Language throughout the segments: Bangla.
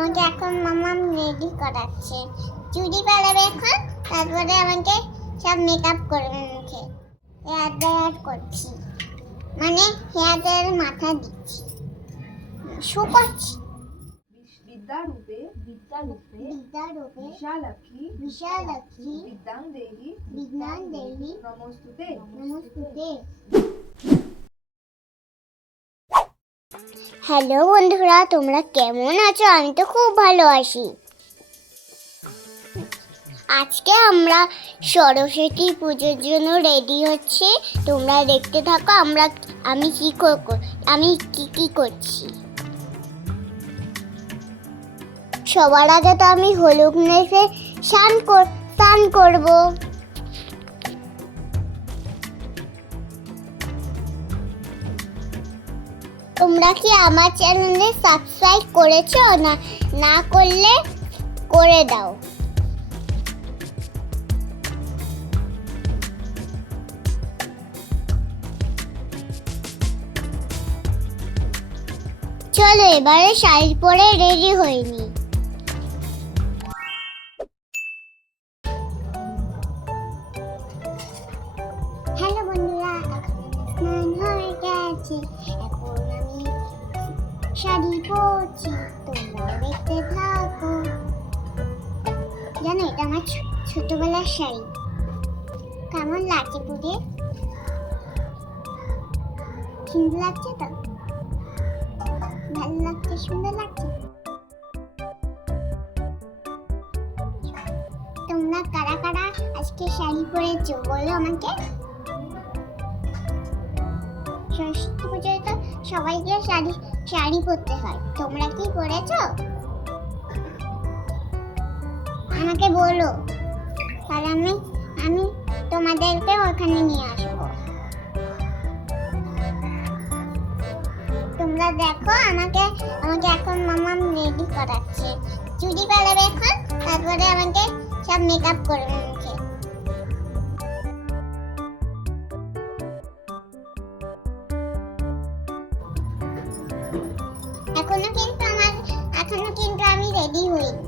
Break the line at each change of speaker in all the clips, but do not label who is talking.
আমাকে এখন মামা রেডি করাচ্ছে। চুড়ি পালাবে এখন তারপরে আমাকে সব মেকআপ করবে মুখে। হেয়ার ড্রায়ার করছি। মানে হেয়ার ড্রায়ার মাথা দিচ্ছি। শু করছি।
বিদ্যারূপে
বিদ্যারূপে
বিদ্যারূপে
বিশালাক্ষী
বিশালাক্ষী
বিদ্যাং দেহি
বিজ্ঞান দেবী
নমস্তুতে।
নমস্তুতে। হ্যালো বন্ধুরা, তোমরা কেমন আছো? আমি তো খুব ভালো আছি। আজকে আমরা সরস্বতী পুজোর জন্য রেডি হচ্ছে। তোমরা দেখতে থাকো আমরা আমি কি আমি কি কি করছি। সবার আগে তো আমি হলুদ মেখে স্নান স্নান করব। তোমরা কি আমার চ্যানেলে সাবস্ক্রাইব করেছ? না না করলে করে দাও। চলো এবারে শাড়ি পরে রেডি হয়নি এখন আমি শাড়ি পরছি তোমরা দেখতে থাকো জানো এটা আমার ছোটবেলার শাড়ি কেমন লাগছে পরে সুন্দর লাগছে তো ভালো লাগছে সুন্দর লাগছে তোমরা কারা কারা আজকে শাড়ি পরেছো? বলো আমাকে। সরস্বতী পুজোয় তো সবাইকে শাড়ি শাড়ি পরতে হয়। তোমরা কি পরেছো? আমাকে বলো। তাহলে আমি আমি তোমাদেরকে ওখানে নিয়ে আসব। তোমরা দেখো, আমাকে আমাকে এখন মামা রেডি করাচ্ছে। চুড়ি পালাবে এখন, তারপরে আমাকে সব মেকআপ করবে। এখনও কিন্তু আমার, এখনও কিন্তু আমি রেডি হইনি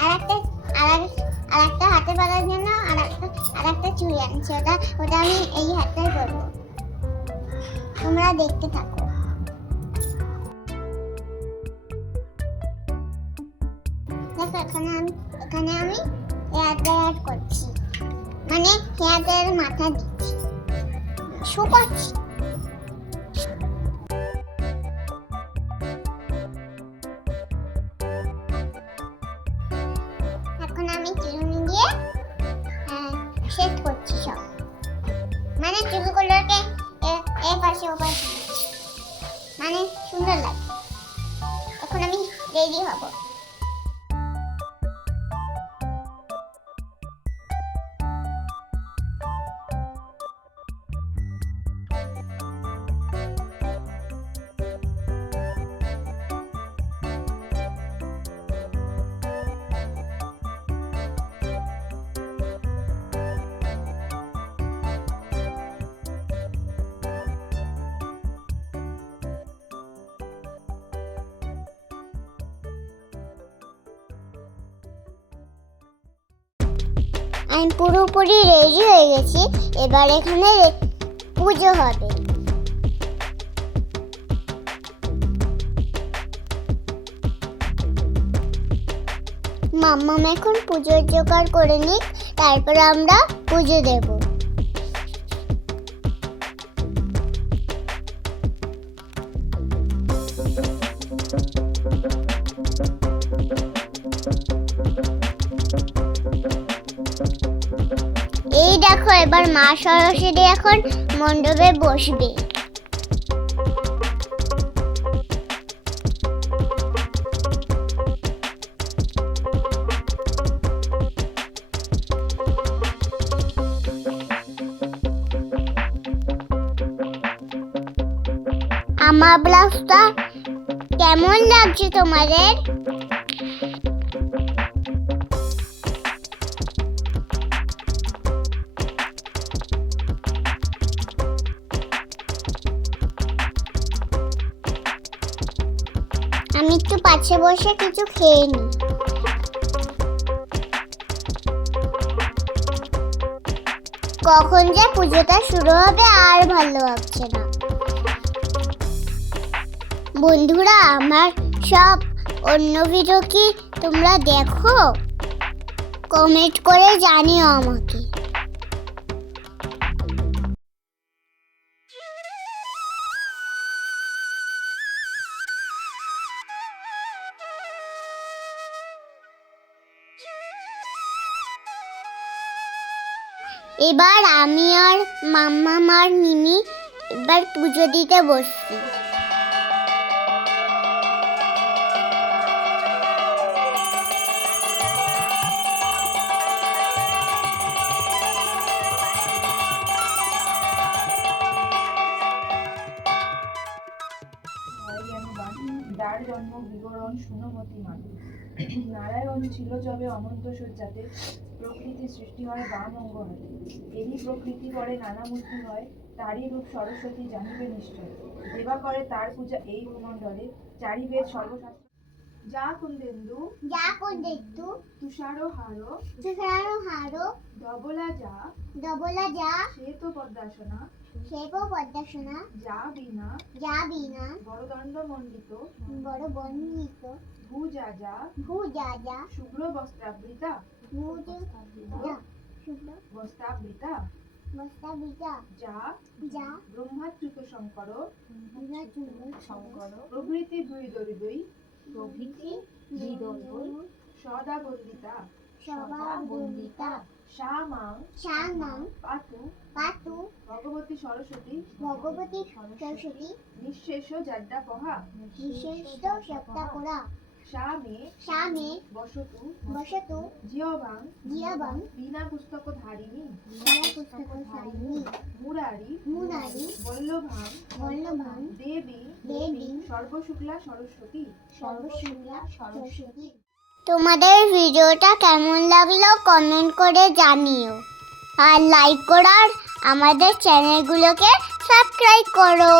আর একটা, আর আর একটা হাতে পরার জন্য আর একটা আর একটা চুড়ি আনছি, ওটা ওটা আমি এই হাতে করব। তোমরা দেখতে থাকো। দেখো, এখানে আমি এখানে আমি করছি। মানে হেয়ার মাথা দিচ্ছি। শু মানে চুলগুলোকে এ- পাশে ও পাশে। মানে সুন্দর লাগে। এখন আমি রেডি হব। আমি পুরোপুরি রেডি হয়ে গেছি। এবার এখানে পুজো হবে। মাম্মাম এখন পুজোর জোগাড় করে নিক, তারপরে আমরা পুজো দেব। এই দেখো এবার মা সরস্বতী এখন মণ্ডপে বসবে। আমার ব্লাউজটা কেমন লাগছে তোমাদের? কাছে বসে কিছু খেয়ে নি। কখন যে পুজোটা শুরু হবে আর ভালো লাগছে না। বন্ধুরা, আমার সব অন্য ভিডিও কি তোমরা দেখো? কমেন্ট করে জানিও আমাকে। এবার আমি আর মাম্মা মার মিমি এবার পুজো দিতে বসছি।
দ্বার জন্ম, বিবরণ শুনমতি মান নারায়ণ ছিল যবে অনন্ত শয্যাতে প্রকৃতি সৃষ্টি হয় বাম অঙ্গ হাতে এরই প্রকৃতি করে নানা মূর্তি হয় তারই রূপ সরস্বতী জানিবে নিশ্চয়। দেবা করে তার পূজা এই ভূমণ্ডলে চারি বেদ সর্বশাস্ত্র যা কুন্দেন্দু
যা কোন্দেতু
তুষারো হারো
তুষারো হারো
ধবলা যা
ডবলা যা
শ্বেত পদ্মাসনা
সেবো পদ্মাসনা
যা বিনা
যা বিনা
বড়দণ্ড মণ্ডিত
বড় বর্ণিত
ভূ যা যা
ভূ যা যা
শুভ্র বস্ত্রাবৃতা
ভূজ যা শুভ্র
বস্ত্রাবৃতা
বস্তা বিজা
যা
যা
ব্রহ্মাচ্যুত শঙ্কর
শঙ্কর
প্রভৃতি ভূদরিদৈ
প্রভৃতি হৃদয়
সদা বন্দিতা
সবা বন্দিতা
সা মাং
শ্যামাং
পাতু
পাতু
ভগবতী সরস্বতী
ভগবতী সরস্বতী
নিঃশেষ জাড্ডা পহা
করা
বসতু
বসতু
জিয়বাং
জিয়াবাং
বিনা
বিনা
মুরারি
মুনারি
বল্লভাং
বল্লভাং
দেবী
দেবী
সর্বশুক্লা সরস্বতী
সর্বসুন্দরা সরস্বতী তোমাদের ভিডিওটা কেমন লাগল কমেন্ট করে জানিও। আর লাইক করার আমাদের চ্যানেলগুলোকে সাবস্ক্রাইব করো।